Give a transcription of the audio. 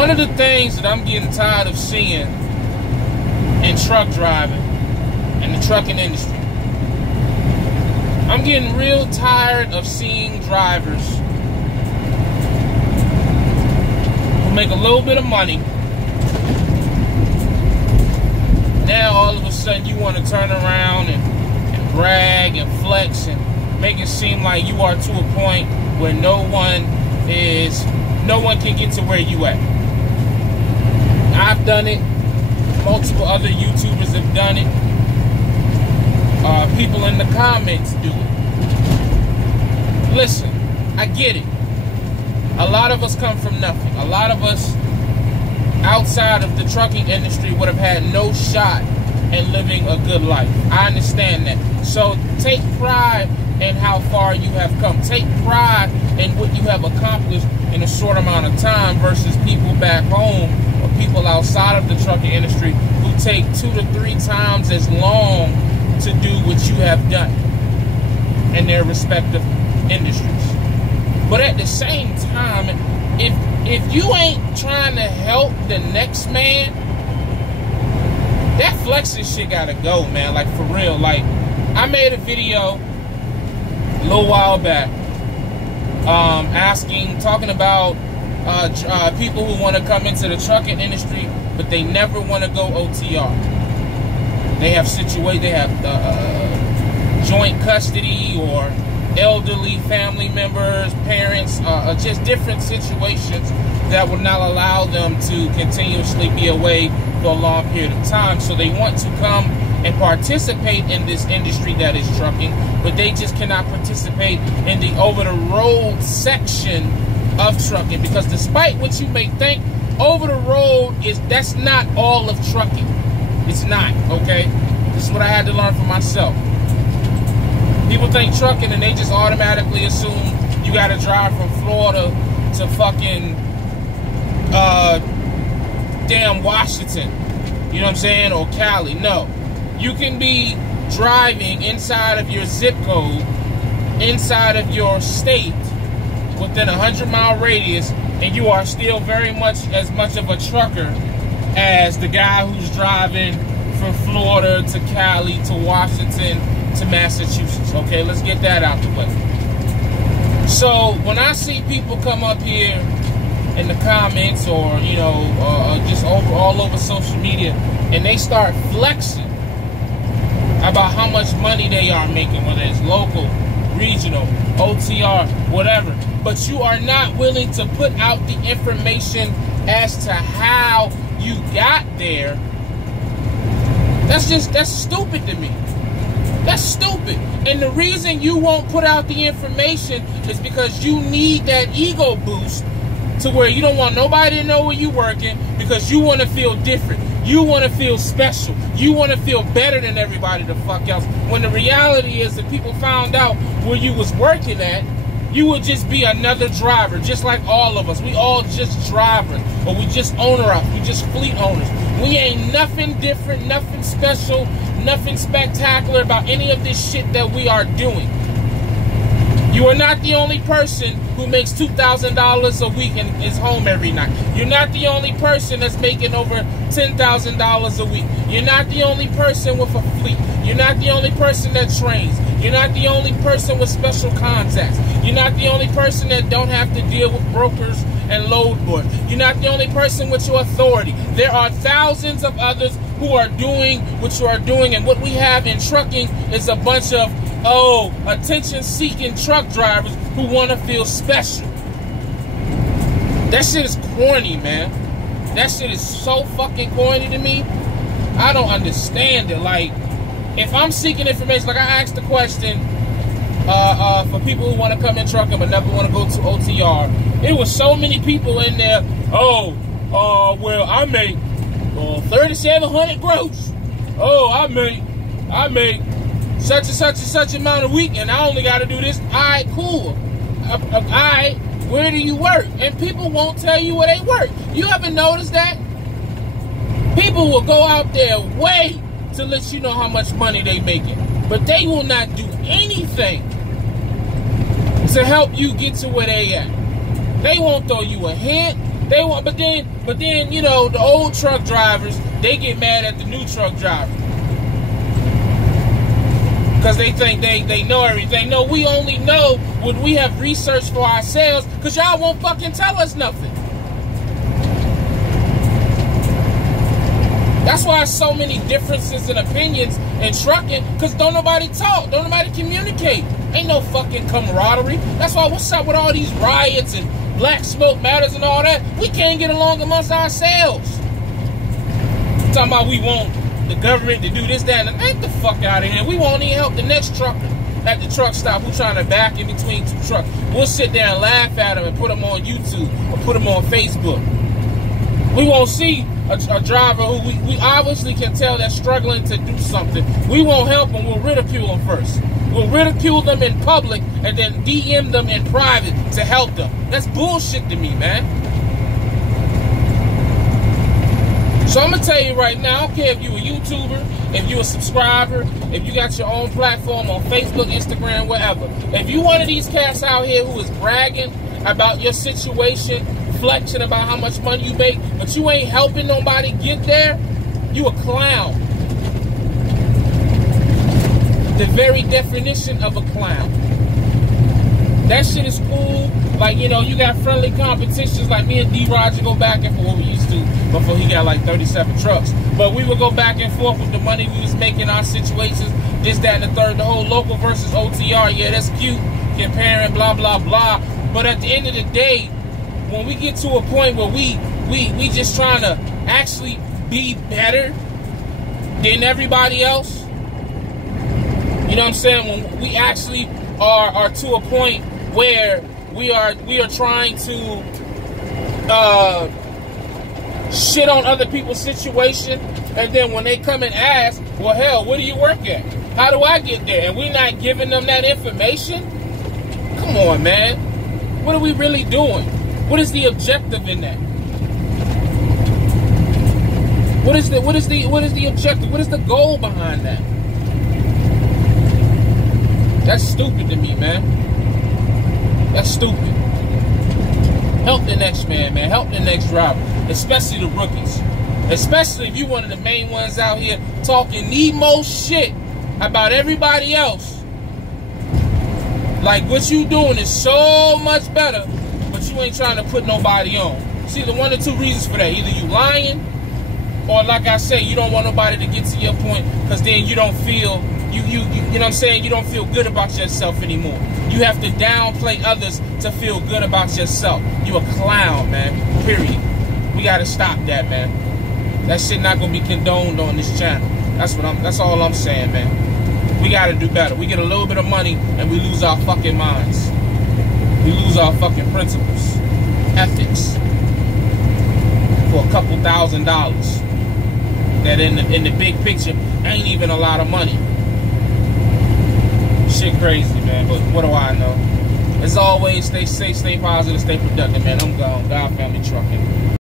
One of the things that I'm getting tired of seeing in truck driving and the trucking industry, I'm getting real tired of seeing drivers who make a little bit of money. Now all of a sudden you want to turn around and brag and flex and make it seem like you are to a point where no one can get to where you at. I've done it. Multiple other YouTubers have done it. People in the comments do it. Listen, I get it. A lot of us come from nothing. A lot of us outside of the trucking industry would have had no shot in living a good life. I understand that. So take pride in how far you have come. Take pride in what you have accomplished in a short amount of time versus people back home or people outside of the trucking industry who take 2 to 3 times as long to do what you have done in their respective industries. But at the same time, if you ain't trying to help the next man, that flexing shit gotta go, man. Like, for real. Like, I made a video a little while back talking about people who want to come into the trucking industry, but they never want to go OTR. They have joint custody or elderly family members, parents, just different situations that would not allow them to continuously be away for a long period of time. So they want to come and participate in this industry that is trucking, but they just cannot participate in the over-the-road section of trucking, because despite what you may think, over-the-road that's not all of trucking. It's not, okay? This is what I had to learn for myself. People think trucking and they just automatically assume you gotta drive from Florida to fucking damn Washington, you know what I'm saying, or Cali. No, you can be driving inside of your zip code, inside of your state, within a 100-mile radius, and you are still very much as much of a trucker as the guy who's driving from Florida to Cali to Washington to Massachusetts. Okay, let's get that out the way. So when I see people come up here in the comments or, you know, just all over social media, and they start flexing about how much money they are making, whether it's local, regional, OTR, whatever, but you are not willing to put out the information as to how you got there, that's stupid to me. That's stupid. And the reason you won't put out the information is because you need that ego boost to where you don't want nobody to know where you're working, because you want to feel different. You want to feel special. You want to feel better than everybody the fuck else. When the reality is, if people found out where you was working at, you would just be another driver, just like all of us. We all just drivers, or we just owner-up. We just fleet owners. We ain't nothing different, nothing special, nothing spectacular about any of this shit that we are doing. You are not the only person who makes $2,000 a week and is home every night. You're not the only person that's making over $10,000 a week. You're not the only person with a fleet. You're not the only person that trains. You're not the only person with special contacts. You're not the only person that don't have to deal with brokers and load boards. You're not the only person with your authority. There are thousands of others who are doing what you are doing, and what we have in trucking is a bunch of attention-seeking truck drivers who want to feel special. That shit is corny, man. That shit is so fucking corny to me. I don't understand it. Like, if I'm seeking information, like I asked the question for people who want to come in trucking but never want to go to OTR, it was so many people in there. Well, I make 3,700 gross. I make such and such and such amount a week, and I only got to do this. All right, cool. All right, where do you work? And people won't tell you where they work. You ever notice that? People will go out there way to let you know how much money they making, but they will not do anything to help you get to where they at. They won't throw you a hint. They want, but then, you know, the old truck drivers, they get mad at the new truck driver. Because they think they know everything. No, we only know what we have researched for ourselves, because y'all won't fucking tell us nothing. That's why there's so many differences in opinions in trucking, because don't nobody talk, don't nobody communicate. Ain't no fucking camaraderie. That's why what's up with all these riots and Black Smoke Matters and all that? We can't get along amongst ourselves. Talking about we want the government to do this, that, and get the fuck out of here. We won't even help the next trucker at the truck stop who's trying to back in between two trucks. We'll sit there and laugh at them and put them on YouTube or put them on Facebook. We won't see a driver who we obviously can tell that's struggling to do something. We won't help them. We'll ridicule them first. We'll ridicule them in public and then DM them in private to help them. That's bullshit to me, man. So I'm going to tell you right now, I don't care if you a YouTuber, if you a subscriber, if you got your own platform on Facebook, Instagram, whatever. If you one of these cats out here who is bragging about your situation, flexing about how much money you make, but you ain't helping nobody get there, you a clown. The very definition of a clown. That shit is cool. Like, you know, you got friendly competitions like me and D. Roger go back and forth, what we used to before he got like 37 trucks. But we would go back and forth with the money we was making, our situations, this, that, and the third, the whole local versus OTR. Yeah, that's cute, comparing, blah, blah, blah. But at the end of the day, when we get to a point where we just trying to actually be better than everybody else, you know what I'm saying? When we actually are to a point where we are trying to shit on other people's situation, and then when they come and ask, well, hell, where do you work at? How do I get there? And we're not giving them that information? Come on, man. What are we really doing? What is the objective in that? What is the objective? What is the goal behind that? That's stupid to me, man. That's stupid. Help the next man, man. Help the next driver, especially the rookies. Especially if you one of the main ones out here talking the most shit about everybody else. Like, what you doing is so much better, but you ain't trying to put nobody on. See, the one or two reasons for that. Either you lying, or like I say, you don't want nobody to get to your point, because then you don't feel, you know what I'm saying, you don't feel good about yourself anymore. You have to downplay others to feel good about yourself. You a clown, man, period. We gotta stop that, man. That shit not gonna be condoned on this channel. That's all I'm saying, man. We gotta do better. We get a little bit of money and we lose our fucking minds. We lose our fucking principles, ethics, for a couple $1,000 that in the big picture ain't even a lot of money. Shit crazy, man, but what do I know? As always, stay safe, stay positive, stay productive, man. I'm gone. God Family Trucking.